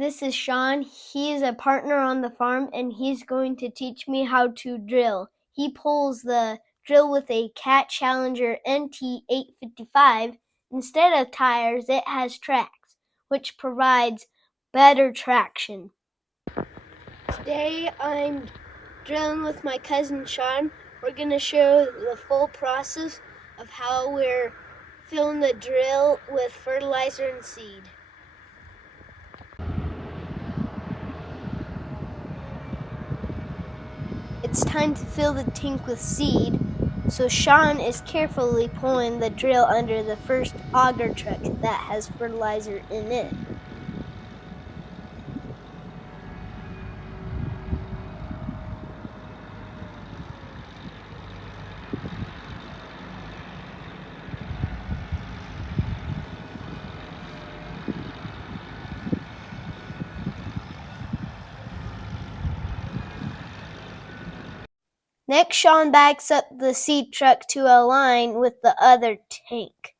This is Shawn. He is a partner on the farm and he's going to teach me how to drill. He pulls the drill with a Cat Challenger NT855. Instead of tires, it has tracks, which provides better traction. Today I'm drilling with my cousin Shawn. We're going to show the full process of how we're filling the drill with fertilizer and seed. It's time to fill the tank with seed, so Shawn is carefully pulling the drill under the first auger truck that has fertilizer in it. Next, Shawn backs up the seed truck to align with the other tank.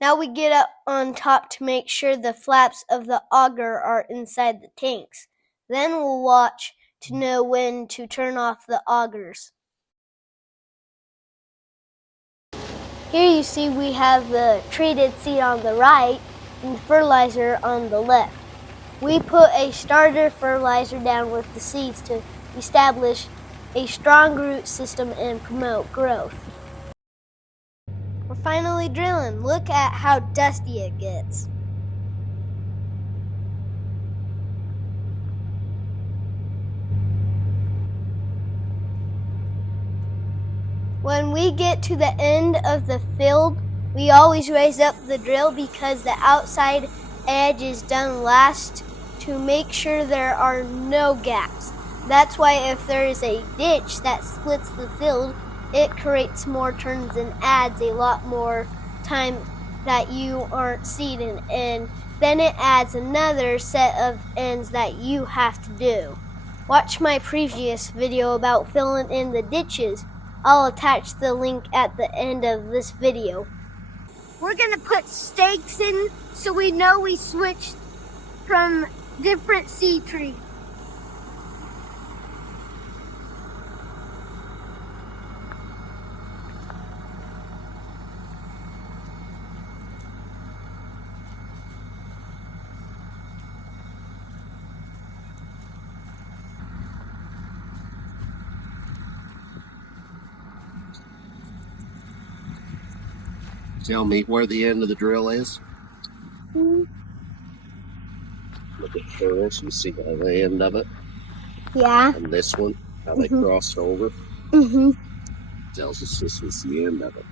Now we get up on top to make sure the flaps of the auger are inside the tanks. Then we'll watch to know when to turn off the augers. Here you see we have the treated seed on the right and the fertilizer on the left. We put a starter fertilizer down with the seeds to establish a strong root system and promote growth. We're finally drilling. Look at how dusty it gets. When we get to the end of the field, we always raise up the drill because the outside edge is done last to make sure there are no gaps. That's why if there is a ditch that splits the field, it creates more turns and adds a lot more time that you aren't seeding, and then it adds another set of ends that you have to do. Watch my previous video about filling in the ditches. I'll attach the link at the end of this video. We're gonna put stakes in so we know we switched from different seed trees. Tell me where the end of the drill is. Mm-hmm. Look at this. You see the end of it? Yeah. And this one, how they crossed over. Tells us this was the end of it.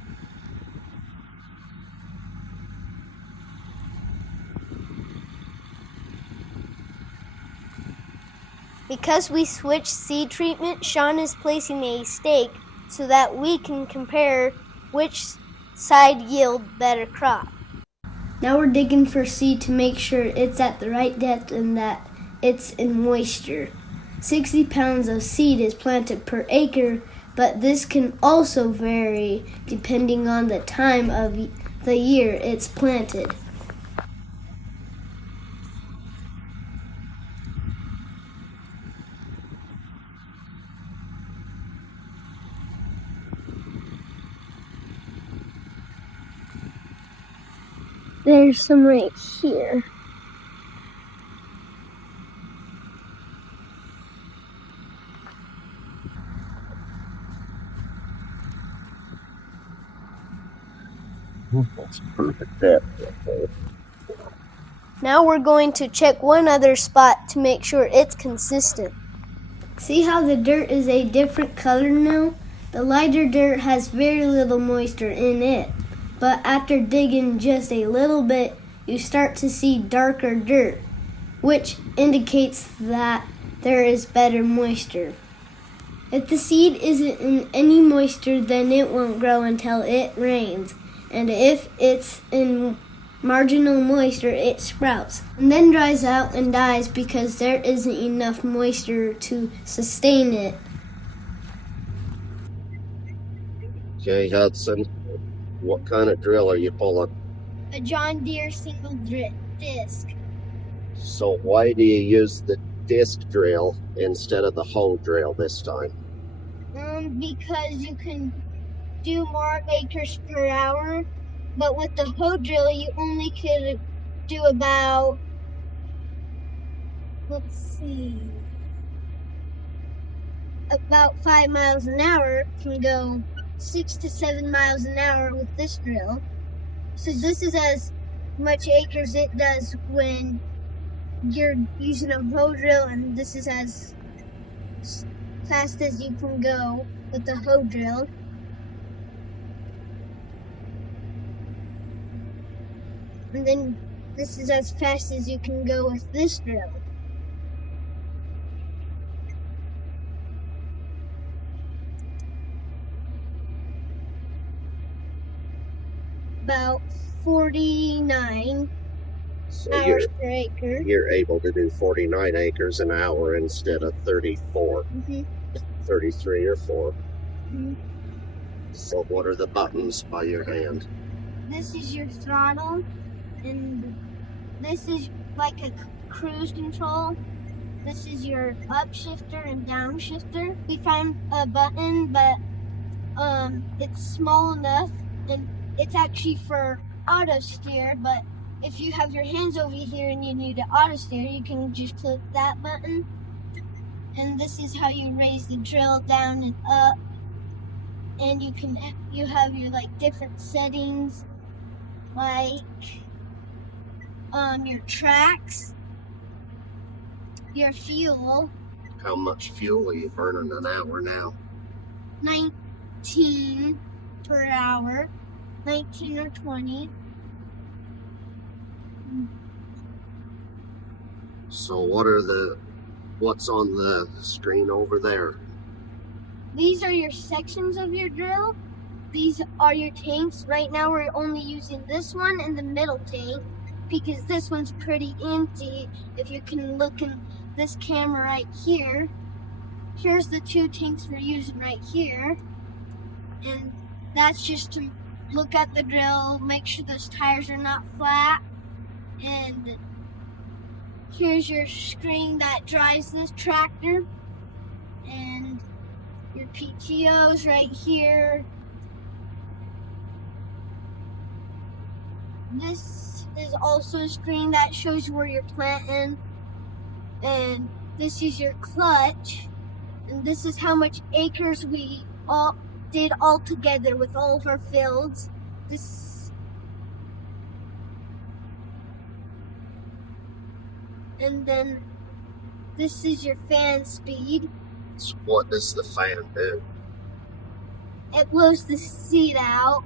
Because we switched seed treatment, Shawn is placing a stake so that we can compare which side yield better crop. Now we're digging for seed to make sure it's at the right depth and that it's in moisture. 60 pounds of seed is planted per acre, but this can also vary depending on the time of the year it's planted. There's some right here. That's perfect depth right there. Now we're going to check one other spot to make sure it's consistent. See how the dirt is a different color now? The lighter dirt has very little moisture in it, but after digging just a little bit, you start to see darker dirt, which indicates that there is better moisture. If the seed isn't in any moisture, then it won't grow until it rains. And if it's in marginal moisture, it sprouts and then dries out and dies because there isn't enough moisture to sustain it. Okay, Hudson, what kind of drill are you pulling? A John Deere single disc. So why do you use the disc drill instead of the hoe drill this time? Because you can do more acres per hour, but with the hoe drill you only could do about, about 5 miles an hour. Can go 6 to 7 miles an hour with this drill. So this is as much acres it does when you're using a hoe drill, and this is as fast as you can go with the hoe drill. And then this is as fast as you can go with this drill. About 49 So hours per acre. you're able to do 49 acres an hour instead of 34, 33 or 4. So what are the buttons by your hand? This is your throttle, and this is like a cruise control. This is your upshifter and downshifter. We found a button, but it's small enough, and it's actually for auto steer, but if you have your hands over here and you need to auto steer, you can just click that button. And this is how you raise the drill down and up. And you have your like different settings, like your tracks, your fuel. How much fuel are you burning an hour now? 19 per hour, 19 or 20. So what's on the screen over there? These are your sections of your drill. These are your tanks. Right now we're only using this one and the middle tank because this one's pretty empty. If you can look in this camera right here, here's the 2 tanks we're using right here. And that's just to look at the drill, make sure those tires are not flat. And here's your screen that drives this tractor. And your PTOs right here. This is also a screen that shows you where you're planting. And this is your clutch. And this is how much acres we all did all together with all of our fields. And then this is your fan speed. So what does the fan do? It blows the seed out.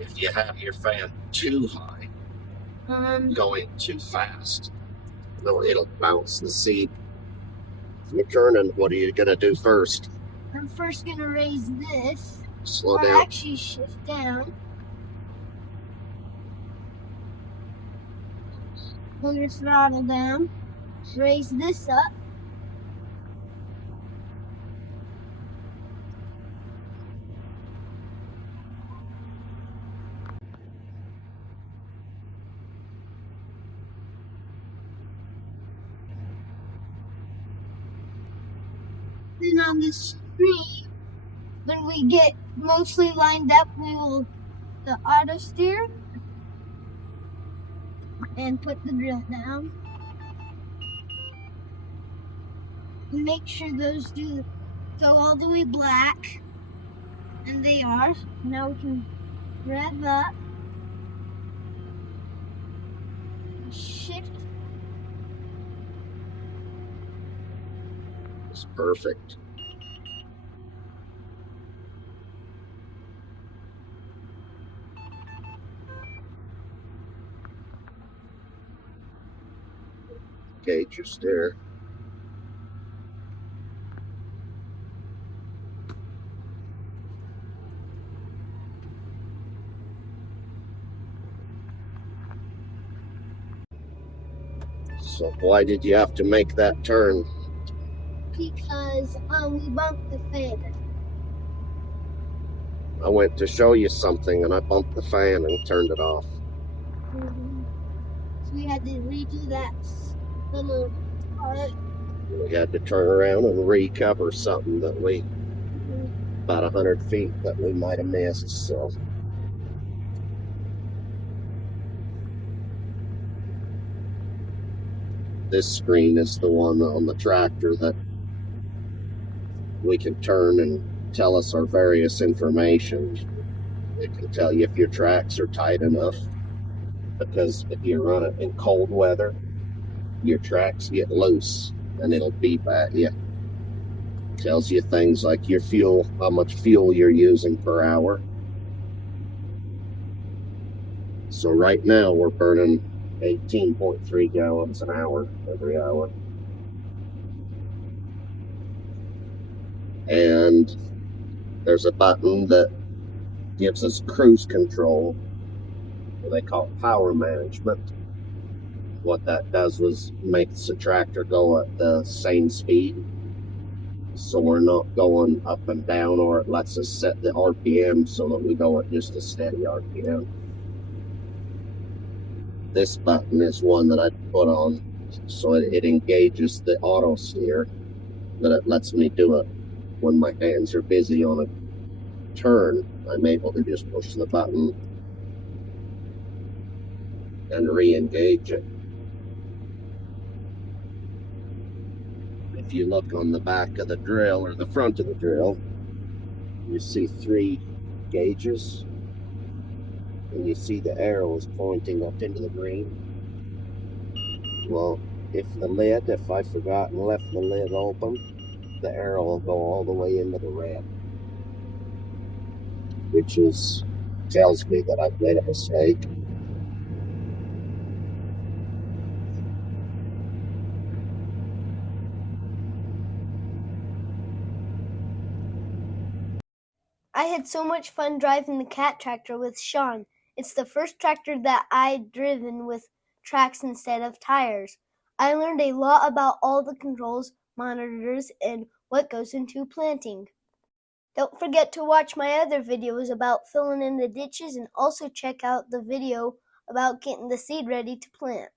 If you have your fan too high, going too fast, it'll bounce the seed. McKernan, what are you going to do first? I'm first going to raise this. Slow down. Actually shift down. Pull your throttle down. Raise this up. Then on the screen, when we get mostly lined up, we will the auto steer and put the drill down. Make sure those do go all the way black, and they are. Now we can rev up, shift. It's perfect. Gauge your steer. So why did you have to make that turn? Because we bumped the fan. I went to show you something and I bumped the fan and turned it off. So we had to redo that little part. We had to turn around and recover something that we, about 100 feet that we might have missed. So this screen is the one on the tractor that we can turn and tell us our various information. It can tell you if your tracks are tight enough, because if you run it in cold weather, your tracks get loose and it'll beep at you. Tells you things like your fuel, how much fuel you're using per hour. So right now we're burning 18.3 gallons an hour every hour. And there's a button that gives us cruise control. They call it power management. What that does was makes the tractor go at the same speed, so we're not going up and down, or it lets us set the RPM so that we go at just a steady RPM. This button is one that I put on so it engages the auto steer, that it lets me do it when my hands are busy on a turn. I'm able to just push the button and re-engage it. If you look on the back of the drill or the front of the drill, you see 3 gauges, and you see the arrows pointing up into the green. Well, if I forgot and left the lid open, the arrow will go all the way into the red, which tells me that I've made a mistake. I had so much fun driving the cat tractor with Shawn. It's the first tractor that I'd driven with tracks instead of tires. I learned a lot about all the controls, monitors, and what goes into planting. Don't forget to watch my other videos about filling in the ditches, and also check out the video about getting the seed ready to plant.